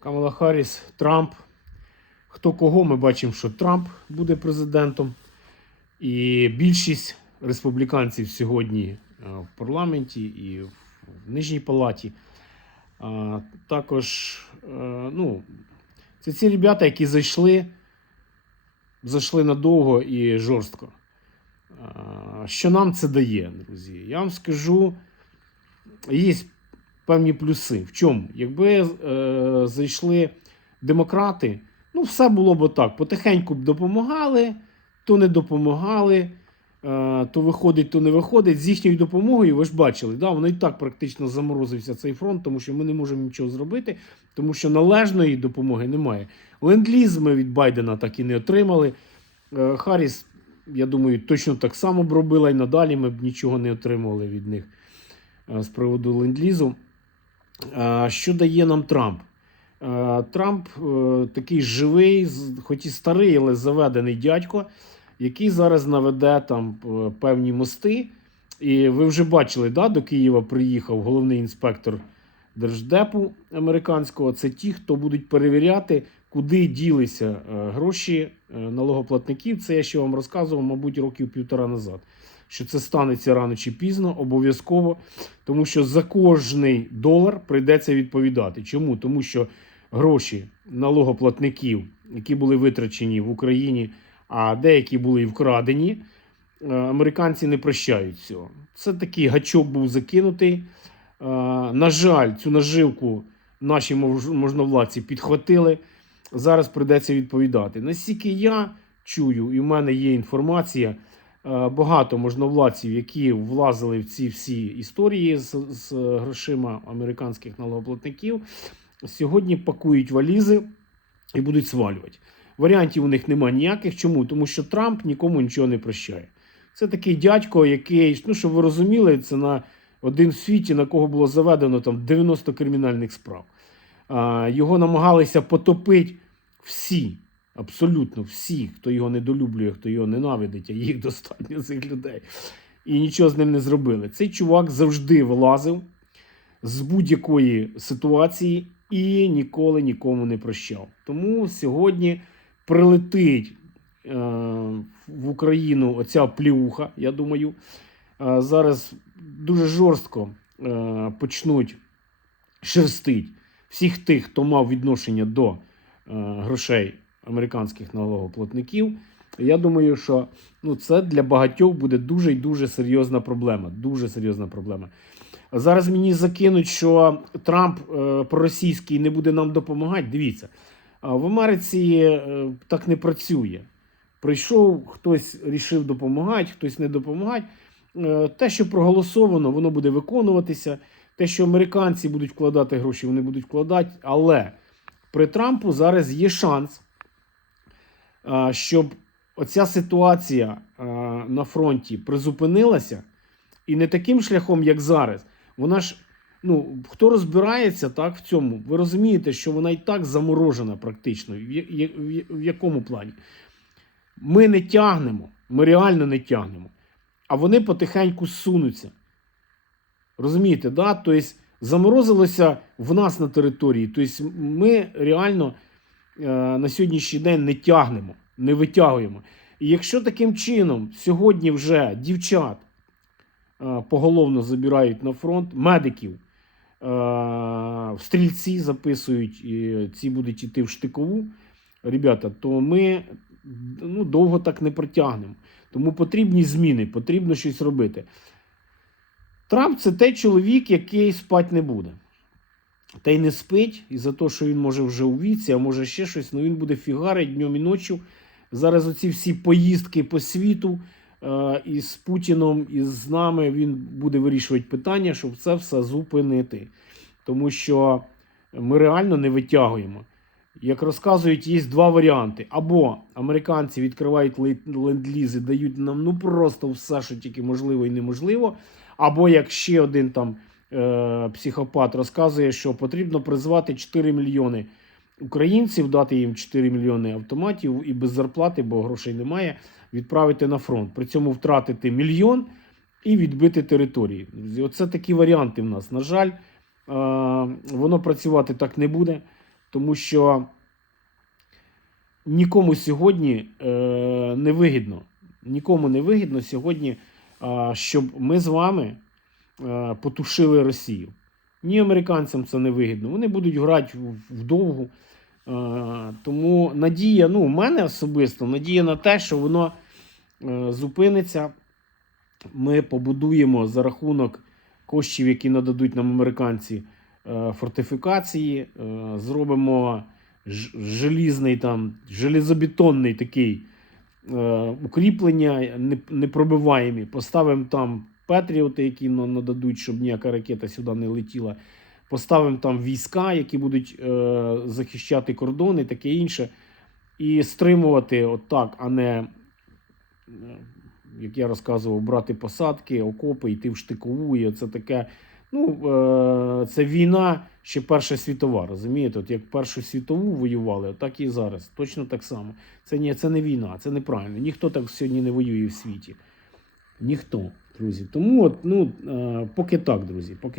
Камала Харріс, Трамп. Хто кого, ми бачимо, що Трамп буде президентом. І більшість республіканців сьогодні е, в парламенті і в Нижній палаті. А, також, е, ну, це ці ребята, які зайшли, зайшли надовго і жорстко. Що нам це дає, друзі? Я вам скажу, є певні плюси. В чому? Якби е, зайшли демократи, ну, все було б так. Потихеньку б допомагали, то не допомагали, е, то виходить, то не виходить. З їхньою допомогою, ви ж бачили, да, воно і так практично заморозився цей фронт, тому що ми не можемо нічого зробити, тому що належної допомоги немає. Ленд-ліз ми від Байдена так і не отримали. Е, Харріс, я думаю, точно так само б робила і надалі ми б нічого не отримували від них е, з приводу ленд-лізу. Що дає нам Трамп? Трамп е, такий живий, хоч і старий, але заведений дядько, який зараз наведе там е, певні мости. І ви вже бачили, да, до Києва приїхав головний інспектор Держдепу американського. Це ті, хто будуть перевіряти, куди ділися е, гроші налогоплатників. Це я ще вам розказував, мабуть, років півтора назад. Що це станеться рано чи пізно, обов'язково, тому що за кожний долар прийдеться відповідати. Чому? Тому що гроші налогоплатників, які були витрачені в Україні, а деякі були і вкрадені, е, американці не прощають цього. Це такий гачок був закинутий. Е, На жаль, цю наживку наші можновладці підхватили. Зараз прийдеться відповідати. Наскільки я чую, і в мене є інформація, багато можновладців, які влазили в ці всі історії з, з грошима американських налогоплатників, сьогодні пакують валізи і будуть свалювати. Варіантів у них немає ніяких. Чому? Тому що Трамп нікому нічого не прощає. Це такий дядько, який, ну щоб ви розуміли, це на один світі, на кого було заведено там 90 кримінальних справ. Його намагалися потопити всі, абсолютно всі, хто його недолюблює, хто його ненавидить, а їх достатньо цих людей. І нічого з ним не зробили. Цей чувак завжди вилазив з будь-якої ситуації і ніколи нікому не прощав. Тому сьогодні прилетить е, в Україну оця плюха, я думаю. Е, зараз дуже жорстко е, почнуть шерстить всіх тих, хто мав відношення до е, грошей американських налогоплатників. Я думаю, що ну, це для багатьох буде дуже і дуже серйозна проблема. Дуже серйозна проблема. Зараз мені закинуть, що Трамп е, проросійський не буде нам допомагати. Дивіться, а в Америці е, так не працює. Прийшов, хтось рішив допомагати, хтось не допомагати. Е, те, що проголосовано, воно буде виконуватися. Те, що американці будуть вкладати гроші, вони будуть вкладати. Але при Трампу зараз є шанс, е, щоб оця ситуація на фронті призупинилася. І не таким шляхом, як зараз. Вона ж, ну, хто розбирається так в цьому, ви розумієте, що вона і так заморожена практично. В, якому плані? Ми не тягнемо, ми реально не тягнемо. А вони потихеньку сунуться. Розумієте, да? Тобто заморозилося в нас на території. Тобто ми реально на сьогоднішній день не тягнемо, не витягуємо. І якщо таким чином сьогодні вже дівчат е, поголовно забирають на фронт, медиків, е, в стрільці записують, ці будуть йти в штикову, ребята, то ми ну, довго так не протягнемо. Тому потрібні зміни, потрібно щось робити. Трамп це той чоловік, який спать не буде. Та й не спить, і за те, що він може вже у віці, а може ще щось, ну він буде фігарить днем і ночі. Зараз оці всі поїздки по світу е, із Путіном, і з нами він буде вирішувати питання, щоб це все зупинити. Тому що ми реально не витягуємо. Як розказують, є два варіанти. Або американці відкривають ле- ленд-лізи, дають нам ну просто все, що тільки можливо і неможливо. Або як ще один там е, психопат розказує, що потрібно призвати 4 мільйони українців, дати їм 4 мільйони автоматів і без зарплати, бо грошей немає, відправити на фронт. При цьому втратити мільйон і відбити території. Оце такі варіанти в нас. На жаль, е, воно працювати так не буде. Тому що нікому сьогодні е, не вигідно. Нікому не вигідно сьогодні, щоб ми з вами потушили Росію. Ні американцям це не вигідно. Вони будуть грати вдовгу. Е, тому надія, ну, у мене особисто надія на те, що воно е, зупиниться. Ми побудуємо за рахунок коштів, які нададуть нам американці, е, фортифікації, е, зробимо желізний там, железобетонний такий е, укріплення, не- непробиваємі. Поставимо там Петріоти, які на- нададуть, щоб ніяка ракета сюди не летіла. Поставимо там війська, які будуть е, захищати кордони, таке інше. І стримувати отак, а не, е, як я розказував, брати посадки, окопи, йти в штикову. І це таке. Ну, е, це війна ще Перша світова, розумієте? От як Першу світову воювали, так і зараз. Точно так само. Це, ні, це не війна, це неправильно. Ніхто так сьогодні не воює в світі. Ніхто, друзі. Тому от, ну, е, поки так, друзі. Поки